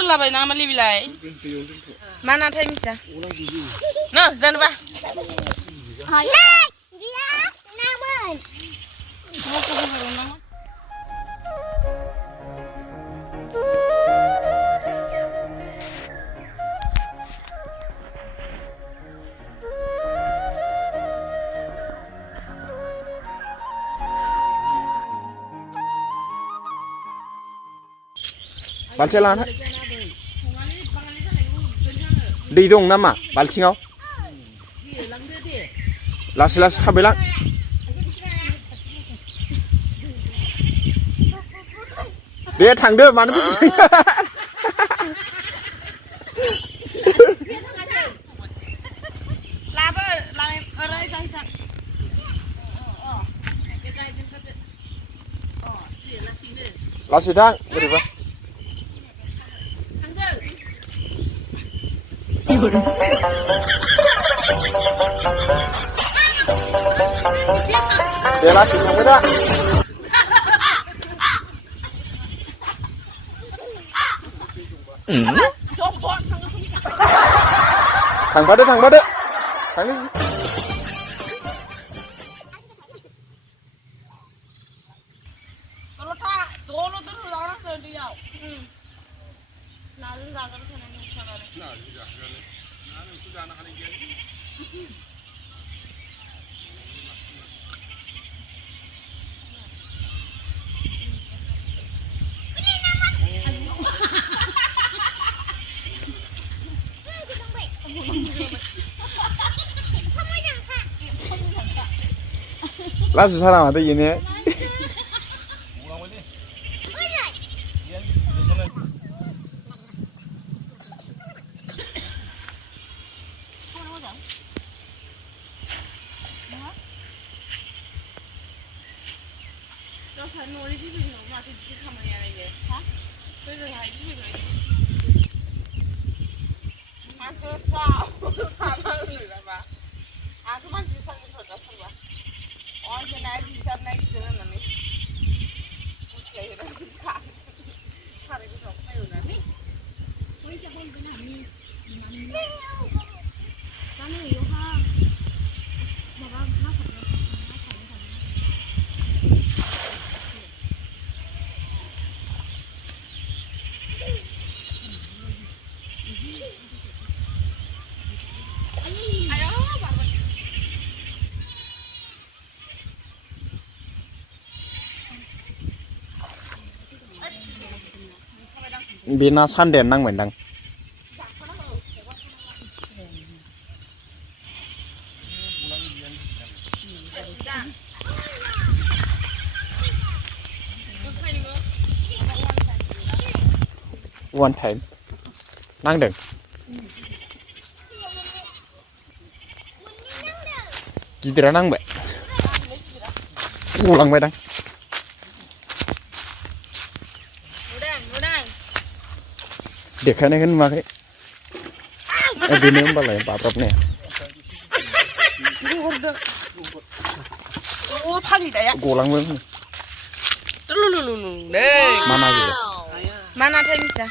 गोरलाबाय ना मालि बिलाय मा नाथाय मिथिया no जानोबा dia namun बाल्थिं लाना दै दं नामा बाल्थिङाव लासै लासै थाबायलां दे थांदो मानो लाबो लाय ओरै जांजां लासै थां बोरैबा दे लासै थांबाय दा थांफादो थांनो लासै थारा माथो इने बेना सान्देन नांबायदां one time नांदों गिदिरा नांबाय गलांबायदां देखायनायखौ नुवाखै बेनो होमबालाय बाब्राबनाया गलांबाय मा नाथाय मिथिया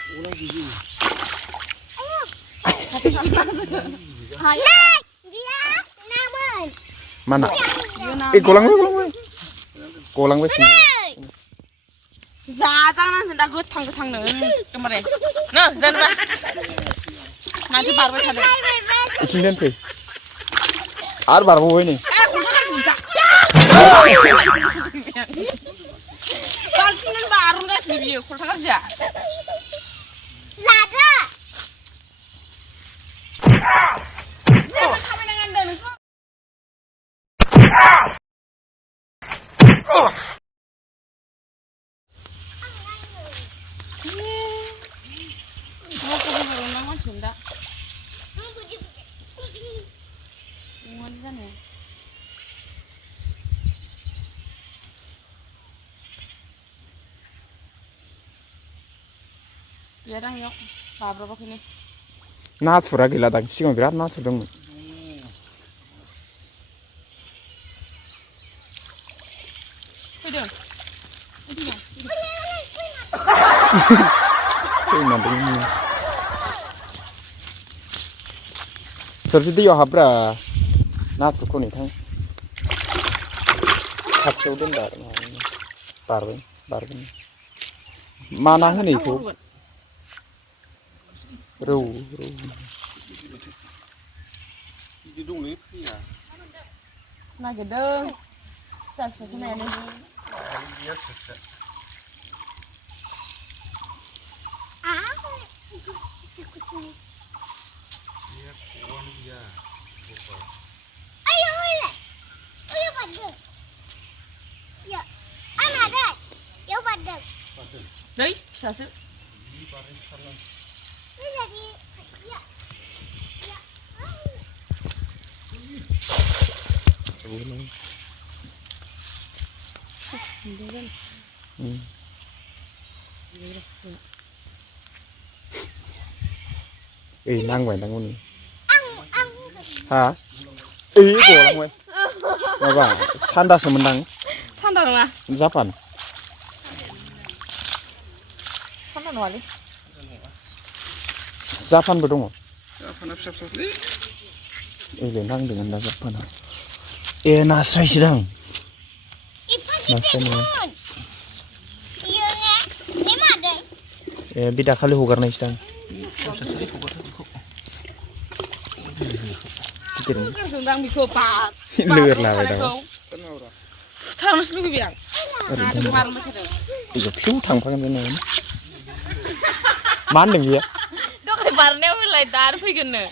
mana गलांबाय जाजांनानै दा गोथांनो एकदमबारे नो जानोबा माथो बारबाय थादों इथिं दोनफै आरो बारबावबाय नै बांसिन बारगासिनो बियो खलथा गाज्रिया लादो नाथुरा गैला दां सिगां बिराद नाथुर दंमोन फैमारदों बारदों सोरसो दैयाव हाब्रा नाथुरखौ नेथां खाथियाव दोनबा बारबाय मा ना होनो बेखौ रौ बिदि दंलै फैया नागिरदों फिसा फिसासो नायानो đấy xả sự नांगौ नै हा गलांबाय माबा सान्दासो मोनदां सान्दा नङा जापान सान्दा नङालै जापानबो दङ जापाना फिसा फिसालै ओइलाय नांदों दा जापाना नास्रायसो दां नास्राय नङा बे दाखालि हगारनायसो दां फिसा फिसासोलै हगारदों बेखौ गारदोंदां बेखौ लोगोरलाबाय दा थारनोसो लुगैबाय आं नाजों बारनबाय थादों बेखौ फिउ थांफागोन बे न'आवनो मा होनदों बेयो दहाय बारनायाव होलाय दा फैगोननो